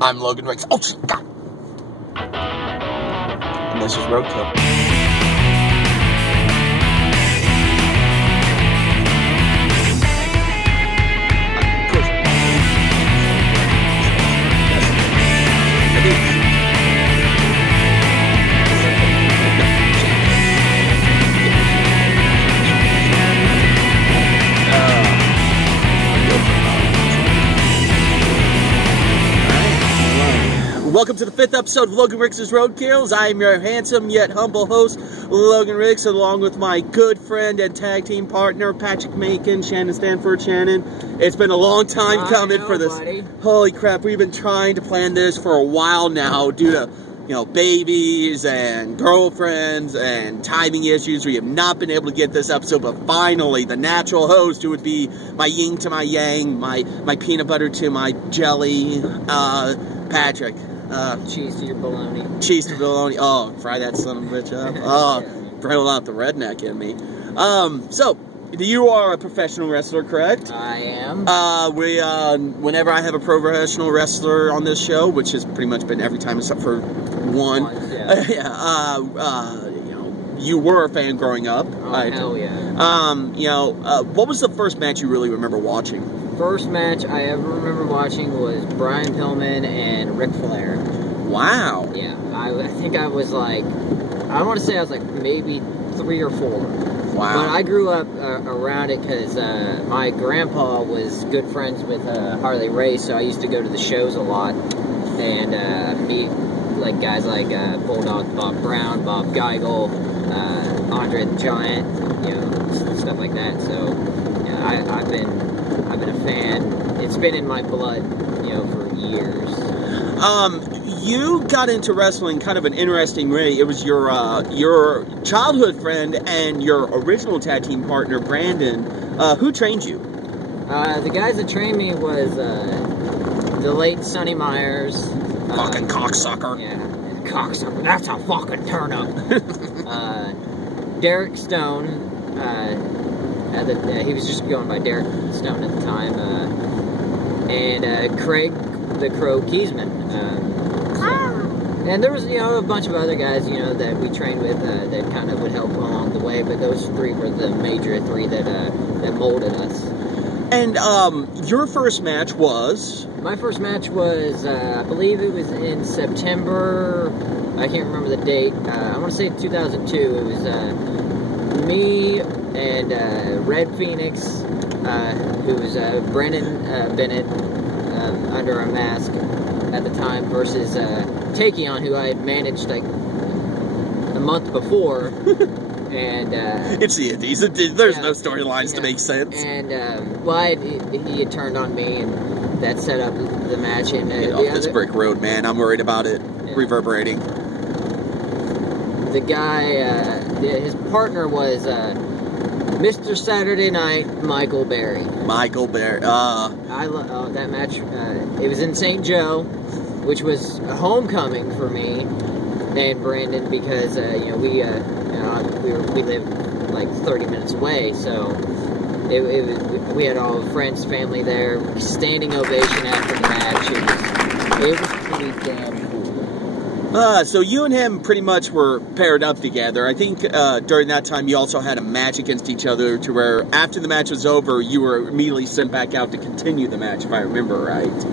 I'm Logan Riggs. Oh, God. And this is Roadkill. Welcome to the 5th episode of Logan Riggs' Roadkills. I am your handsome yet humble host, Logan Riggs, along with my good friend and tag team partner, Patrick Macon, Shannon Standiford. Shannon, it's been a long time coming for this. Buddy. Holy crap, we've been trying to plan this for a while now due to, babies and girlfriends and timing issues. We have not been able to get this episode, but finally, the natural host, who would be my yin to my yang, my peanut butter to my jelly, Patrick. Cheese to your bologna. Cheese to bologna. Oh, fry that son of a bitch up. Oh, grill out the redneck in me. So, you are a professional wrestler, correct? I am. Whenever I have a professional wrestler on this show, which has pretty much been every time except for one. Once, yeah. You were a fan growing up. Oh, hell yeah. What was the first match you really remember watching? First match I ever remember watching was Brian Pillman and Ric Flair. Wow. Yeah, I think I was like, I want to say I was like maybe 3 or 4. Wow. But I grew up around it because my grandpa was good friends with Harley Race, so I used to go to the shows a lot and meet like guys like Bulldog Bob Brown, Bob Geigel, Andre the Giant, stuff like that. So yeah, I've been a fan. It's been in my blood, for years. You got into wrestling kind of an interesting way. It was your childhood friend and your original tag team partner, Brandon. Who trained you? The guys that trained me was the late Sonny Myers. Fucking cocksucker. Yeah, cocksucker. That's a fucking turn up. Derek Stone. He was just going by Derek Stone at the time. And Craig the Crow Keysman. And there was, a bunch of other guys, that we trained with that kind of would help along the way, but those 3 were the major 3 that molded us. And your first match was? My first match was, I believe it was in September. I can't remember the date. I want to say 2002. It was me and Red Phoenix, who was Brennan Bennett under a mask at the time, versus Takeon, who I had managed like a month before. And it's the Indies. There's no storylines to make sense. And he had turned on me, and that set up the match. And get off this brick road, man. I'm worried about it reverberating. The guy, his partner was Mr. Saturday Night, Michael Berry. Michael Berry. I love that match. It was in St. Joe, which was a homecoming for me and Brandon because we lived like 30 minutes away, so we had all friends, family there. Standing ovation after the match. It was pretty damn cool. So you and him pretty much were paired up together. I think during that time you also had a match against each other to where after the match was over, you were immediately sent back out to continue the match, if I remember right.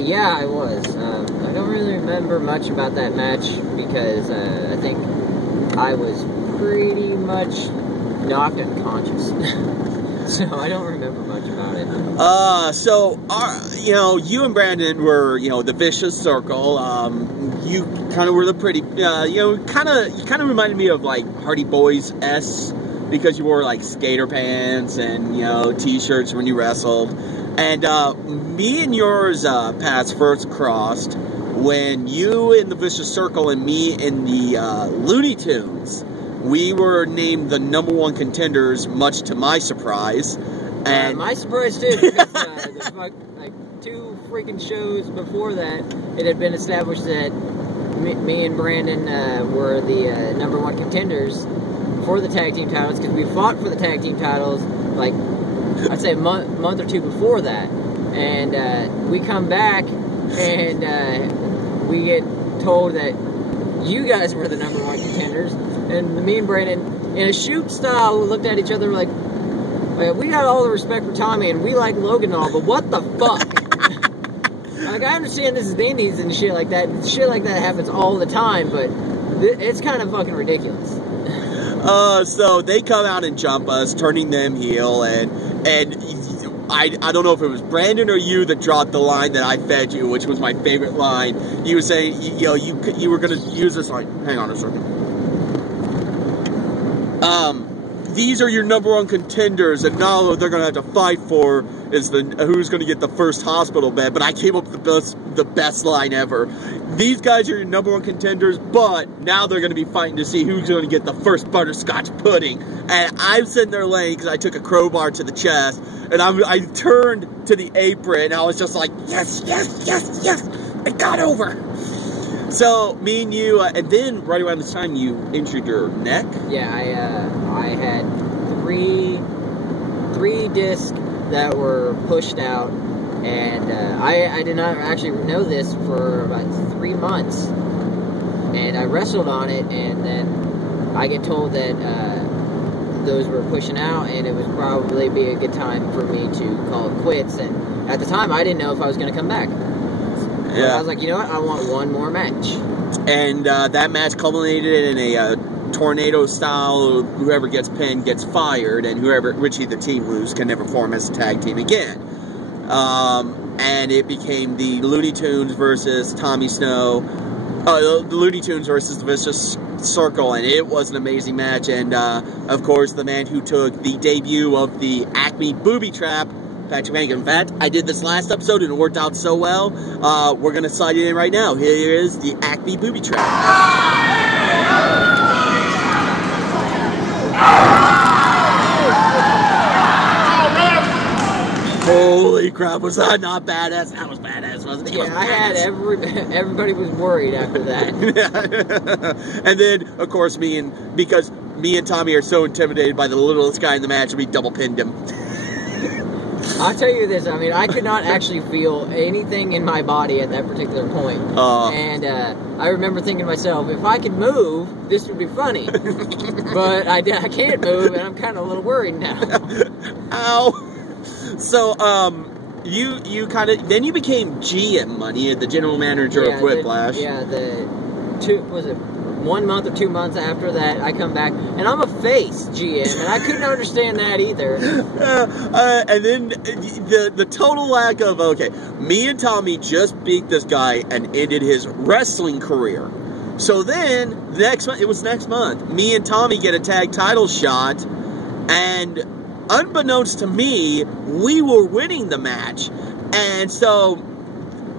Yeah, I was. I don't really remember much about that match because I think I was pretty much knocked unconscious. So I don't remember much about it. You and Brandon were, the vicious circle. You kind of were the pretty, you kind of reminded me of like Hardy Boys S because you wore like skater pants and t-shirts when you wrestled. And me and yours paths first crossed when you in the vicious circle and me in the Looney Tunes. We were named the #1 contenders, much to my surprise. And my surprise too, because like 2 freaking shows before that, it had been established that me and Brandon were the #1 contenders for the tag team titles, because we fought for the tag team titles like I'd say a month or 2 before that. And we come back, and we get told that you guys were the #1 contenders. And me and Brandon, in a shoot style, looked at each other like, we got all the respect for Tommy, and we like Logan and all, but what the fuck? Like, I understand this is the Indies and shit like that. Shit like that happens all the time, but it's kind of fucking ridiculous. So they come out and jump us, turning them heel, and I don't know if it was Brandon or you that dropped the line that I fed you, which was my favorite line. You were saying, you were going to use this line. Hang on a second. These are your #1 contenders, and now they're going to have to fight for is who's going to get the first hospital bed. But I came up with the best line ever. These guys are your #1 contenders, but now they're going to be fighting to see who's going to get the first butterscotch pudding. And I'm sitting there laying because I took a crowbar to the chest, and I turned to the apron, and I was just like, yes, yes, yes, yes, I got over. So me and you, and then right around this time, you injured your neck. Yeah, I had three discs that were pushed out, and I did not actually know this for about 3 months. And I wrestled on it, and then I get told that those were pushing out, and it would probably be a good time for me to call it quits. And at the time, I didn't know if I was going to come back. Yeah. I was like, you know what? I want one more match. And that match culminated in a tornado style. Whoever gets pinned gets fired, and Richie the Team Loose can never form as a tag team again. And it became the Looney Tunes versus Tommy Snow. The Looney Tunes versus the Vicious Circle, and it was an amazing match. And of course, the man who took the debut of the Acme Booby Trap, Patrick Mangan. In fact, I did this last episode and it worked out so well. We're going to slide it in right now. Here is the Acme Booby Trap. Holy crap, was that not badass? That was badass, wasn't it? Yeah, I had everybody was worried after that. And then, of course, because me and Tommy are so intimidated by the littlest guy in the match, we double pinned him. I'll tell you this, I mean, I could not actually feel anything in my body at that particular point. And I remember thinking to myself, if I could move, this would be funny. But I can't move, and I'm kind of a little worried now. Ow. So, you kind of, then you became GM Money, the general manager of Whiplash. Was it 1 month or 2 months after that, I come back, and I'm a face GM, and I couldn't understand that either. And then the total lack of, me and Tommy just beat this guy and ended his wrestling career. So then, it was next month, me and Tommy get a tag title shot, and unbeknownst to me, we were winning the match. And so,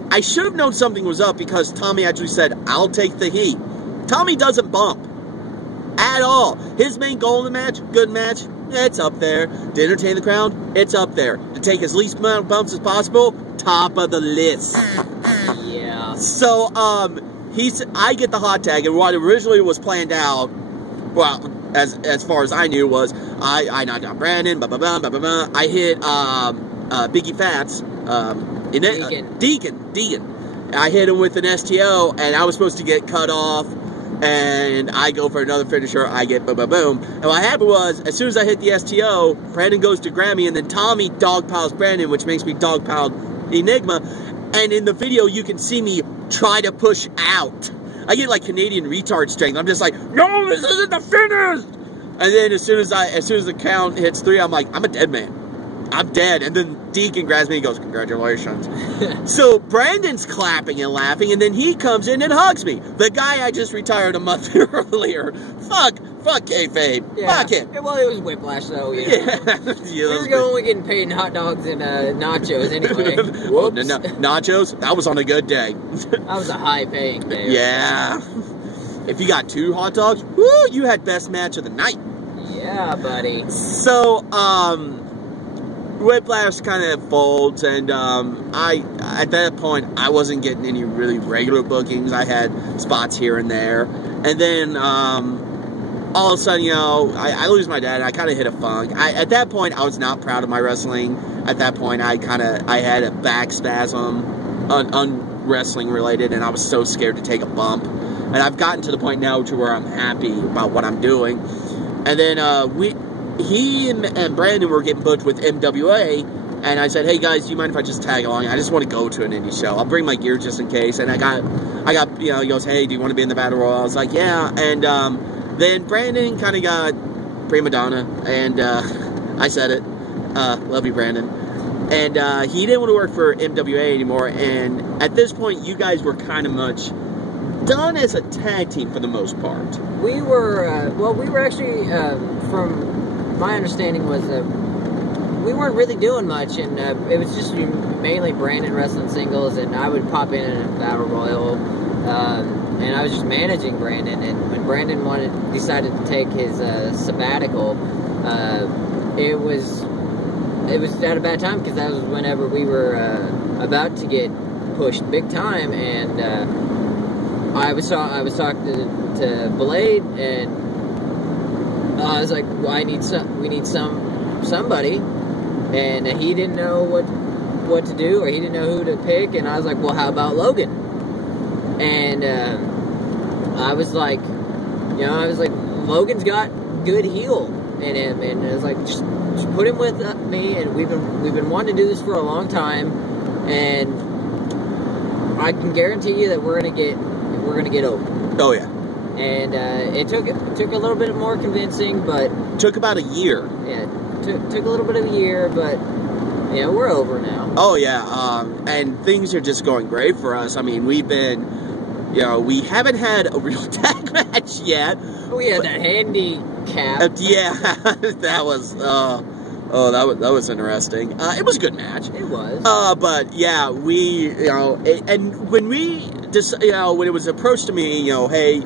I should have known something was up because Tommy actually said, I'll take the heat. Tommy doesn't bump at all. His main goal in the match, good match, it's up there. To entertain the crowd, it's up there. To take as least amount of bumps as possible, top of the list. Yeah. So, I get the hot tag, and what originally was planned out, well, as far as I knew, was I knocked out Brandon, I hit Biggie Fats, Deacon. I hit him with an STO, and I was supposed to get cut off, and I go for another finisher, I get boom. And what happened was, as soon as I hit the STO, Brandon goes to grab me, and then Tommy dogpiles Brandon, which makes me dogpile Enigma, and in the video, you can see me try to push out. I get like Canadian retard strength. I'm just like, no, this isn't the finish! And then as soon as the count hits 3, I'm like, I'm a dead man. I'm dead. And then Deacon grabs me and goes, congratulations. So Brandon's clapping and laughing, and then he comes in and hugs me. The guy I just retired a month earlier. Fuck kayfabe. Yeah. Fuck him. Well, it was Whiplash, though. You know. Yeah. We were only getting paid in hot dogs and nachos anyway. Whoops. No, nachos? That was on a good day. That was a high-paying day. Yeah. If you got 2 hot dogs, woo, you had best match of the night. Yeah, buddy. So, Whiplash kind of folds, and at that point, I wasn't getting any really regular bookings. I had spots here and there, and then all of a sudden, I lose my dad. I kind of hit a funk. At that point, I was not proud of my wrestling. at that point, I had a back spasm, wrestling related, and I was so scared to take a bump. And I've gotten to the point now to where I'm happy about what I'm doing. And then he and Brandon were getting booked with MWA, and I said, hey guys, do you mind if I just tag along? I just want to go to an indie show. I'll bring my gear just in case. And I got, you know, he goes, hey, do you want to be in the Battle Royal? I was like, yeah. And then Brandon kind of got prima donna, and I said it. Love you, Brandon. And he didn't want to work for MWA anymore, and at this point, you guys were kind of much done as a tag team for the most part. We were, well, we were actually, from my understanding was that we weren't really doing much, and it was just mainly Brandon wrestling singles, and I would pop in a Battle Royal, and I was just managing Brandon, and when Brandon decided to take his sabbatical, it was at a bad time, because that was whenever we were about to get pushed big time, and I was talking to Blade, and I was like, well, we need somebody, and he didn't know what to do, or he didn't know who to pick, and I was like, well, how about Logan? And I was like, Logan's got good heel in him, and I was like, just put him with me, and we've been wanting to do this for a long time, and I can guarantee you that we're gonna get over. Oh yeah. And it took a little bit more convincing, but took about a year. Yeah, took a little bit of a year, but yeah, we're over now. Oh yeah, and things are just going great for us. I mean, we've been, you know, we haven't had a real tag match yet. We had that handicap. Yeah, that was that was interesting. It was a good match. It was. But yeah, and when we just, when it was approached to me, hey,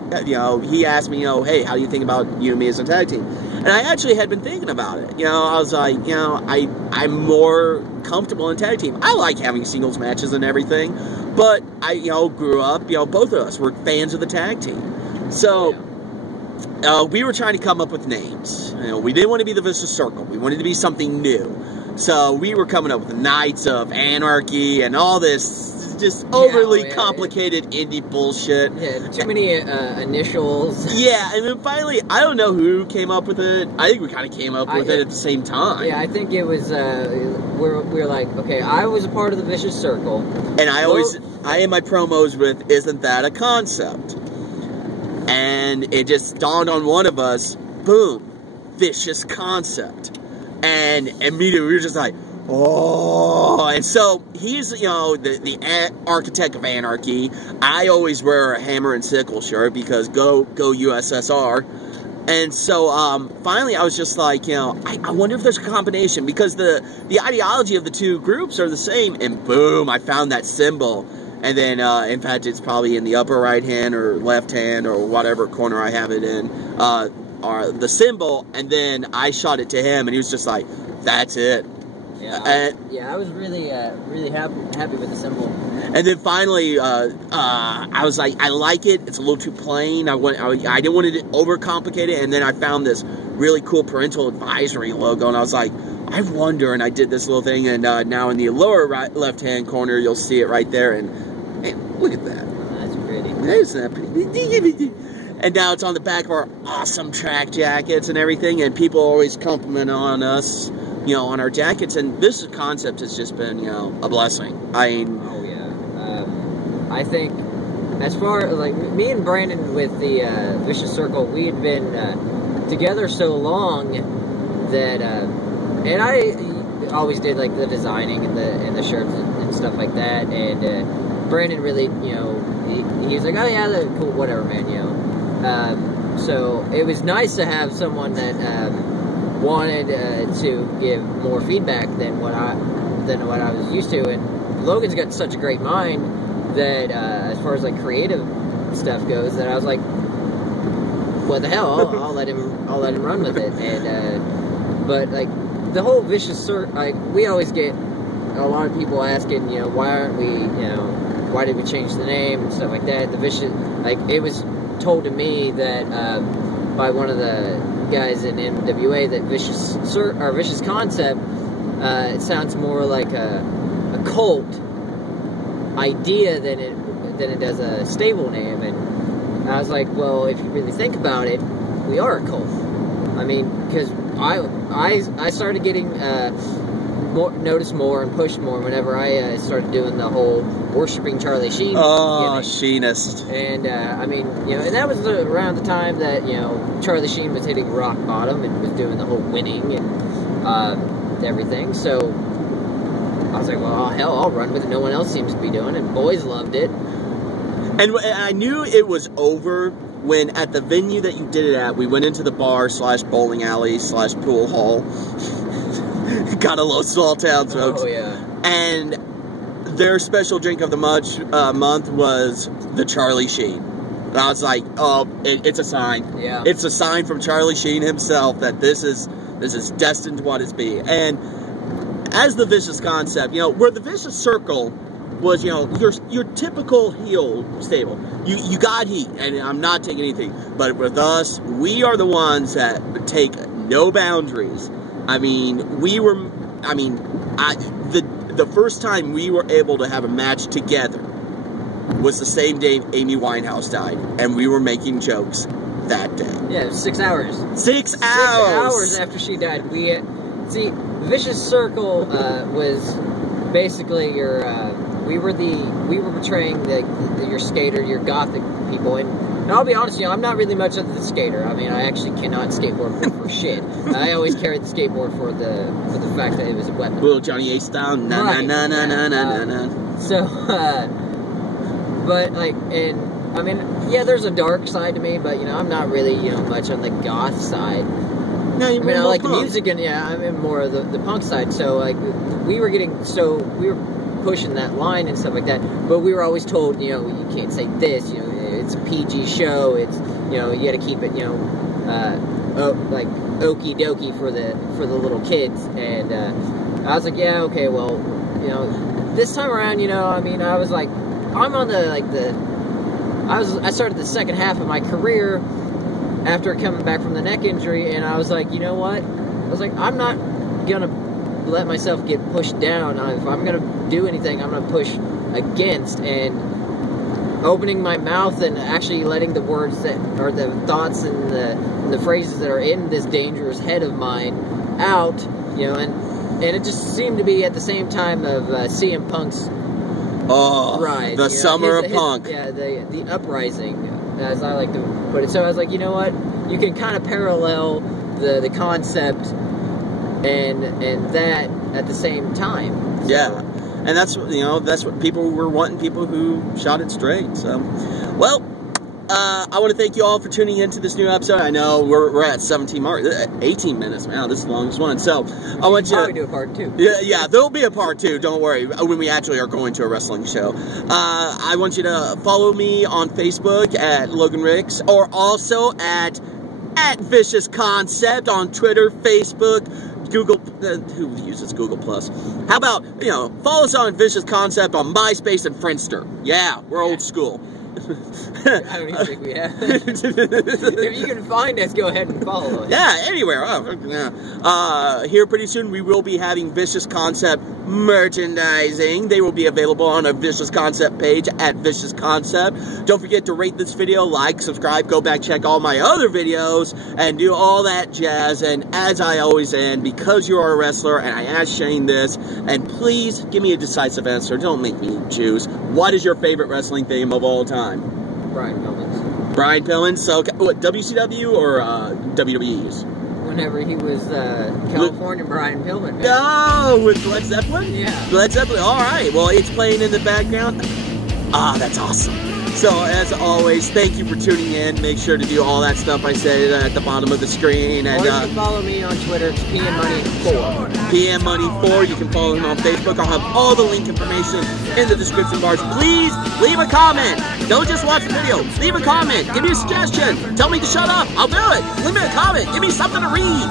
he asked me, hey, how do you think about you and me as a tag team? And I actually had been thinking about it. I was like, I'm more comfortable in tag team. I like having singles matches and everything, but I, grew up, both of us were fans of the tag team. So, we were trying to come up with names. We didn't want to be the Vicious Circle. We wanted to be something new. So we were coming up with the Knights of Anarchy and all this just overly complicated indie bullshit. Yeah, too many initials. Yeah, and then finally, I don't know who came up with it. I think we kind of came up with it at the same time. Yeah, I think it was, we were like, okay, I was a part of the Vicious Circle. And I end my promos with, isn't that a concept? And it just dawned on one of us, boom, Vicious Concept. And immediately we were just like, oh. And so he's, the architect of Anarchy. I always wear a hammer and sickle shirt because go USSR. And so finally I was just like, I wonder if there's a combination, because the ideology of the two groups are the same. And boom, I found that symbol. And then, in fact, it's probably in the upper right hand or left hand or whatever corner I have it in, the symbol. And then I shot it to him, and he was just like, "That's it." Yeah, I was really happy with the symbol. And then finally, I was like, I like it. It's a little too plain. I didn't want to overcomplicate it. And then I found this really cool parental advisory logo, and I was like, I wonder. And I did this little thing, and now in the lower left-hand corner, you'll see it right there. And man, look at that. That's pretty. Isn't that pretty? And now it's on the back of our awesome track jackets and everything, and people always compliment on us, on our jackets. And this concept has just been, a blessing. I mean, oh yeah. I think as far like me and Brandon with the Vicious Circle, we had been together so long that, and I always did like the designing and the shirts and stuff like that. And Brandon really, he was like, oh yeah, that's cool, whatever, man, so it was nice to have someone that wanted to give more feedback than what I was used to. And Logan's got such a great mind that as far as like creative stuff goes, that I was like, what the hell, I'll let him run with it. And but like the whole Vicious Circle, like we always get a lot of people asking, why aren't we, why did we change the name and stuff like that. The Vicious, like it was told to me that by one of the guys in MWA that Vicious Concept it sounds more like a cult idea than it does a stable name. And I was like, well, if you really think about it, we are a cult. I mean, because I started getting noticed more and pushed more whenever I started doing the whole worshiping Charlie Sheen. Oh, Sheenist. And I mean, you know, and that was around the time that, you know, Charlie Sheen was hitting rock bottom and was doing the whole winning and everything. So I was like, well, hell, I'll run with it. No one else seems to be doing it. And boys loved it. And I knew it was over when at the venue that you did it at, we went into the bar / bowling alley / pool hall. Got a little small town, folks. Oh, yeah. And their special drink of the month was the Charlie Sheen. And I was like, oh, it's a sign. Yeah. It's a sign from Charlie Sheen himself that this is destined to what it's be. And as the Vicious concept, you know, where the Vicious Circle was, you know, your typical heel stable. You got heat, and I'm not taking anything. But with us, we are the ones that take no boundaries. I mean, the first time we were able to have a match together was the same day Amy Winehouse died, and we were making jokes that day. Yeah, 6 hours. 6 hours! 6 hours after she died. See, Vicious Circle was basically your, we were portraying your skater, your gothic people, and I'll be honest, you know, I'm not really much of the skater. I mean, I actually cannot skateboard for shit. I always carried the skateboard for the fact that it was a weapon. Little Johnny Ace style, So, but like, and I mean, yeah, there's a dark side to me, but you know, I'm not really, you know, much on the goth side. No, I mean, I like the music, and yeah, I'm in more of the punk side. So like, we were pushing that line and stuff like that, but we were always told, you know, you can't say this, you know, it's a PG show, it's, you know, you gotta keep it, you know, like okie dokie for the little kids. And I was like, yeah, okay, well, you know, this time around, you know, I mean, I was like, I'm on I started the second half of my career after coming back from the neck injury, and I was like, you know what, I was like, I'm not gonna let myself get pushed down. If I'm gonna do anything, I'm gonna push against, and opening my mouth and actually letting the words that, or the thoughts and the phrases that are in this dangerous head of mine out, you know, and it just seemed to be at the same time of CM Punk's rise. The summer of punk. Yeah, the uprising, as I like to put it. So I was like, you know what, you can kind of parallel the concept and that at the same time. So, yeah. And that's, you know, that's what people were wanting, people who shot it straight. So, well, I want to thank you all for tuning in to this new episode. I know we're at 18 minutes. Wow, this is the longest one. So, I want you to do a part 2. Yeah, there'll be a part 2. Don't worry, when we actually are going to a wrestling show. I want you to follow me on Facebook at Logan Ricks, or also at Vicious Concept on Twitter, Facebook, Google, who uses Google Plus? How about, you know, follow us on Vicious Concept on MySpace and Friendster. Yeah, we're old school. I don't even think we have. If you can find us, go ahead and follow us. Yeah, anywhere. Here pretty soon we will be having Vicious Concept merchandising. They will be available on a Vicious Concept page at Vicious Concept. Don't forget to rate this video, like, subscribe, go back, check all my other videos, and do all that jazz. And as I always end, because you are a wrestler, and I asked Shane this, and please give me a decisive answer. Don't make me choose. What is your favorite wrestling theme of all time? Brian Pillman. Brian Pillman. So, what, WCW or WWE's? Whenever he was California Brian Pillman. Oh, with Led Zeppelin? Yeah. Led Zeppelin. All right. Well, it's playing in the background. Ah, that's awesome. So, as always, thank you for tuning in. Make sure to do all that stuff I said at the bottom of the screen. And or you can follow me on Twitter. It's PMMoney4. PMMoney4. You can follow him on Facebook. I'll have all the link information in the description bars. Please leave a comment. Don't just watch the video. Leave a comment. Give me a suggestion. Tell me to shut up. I'll do it. Leave me a comment. Give me something to read.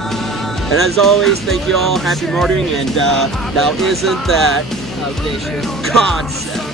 And as always, thank you all. Happy morning. And now isn't that a vicious concept?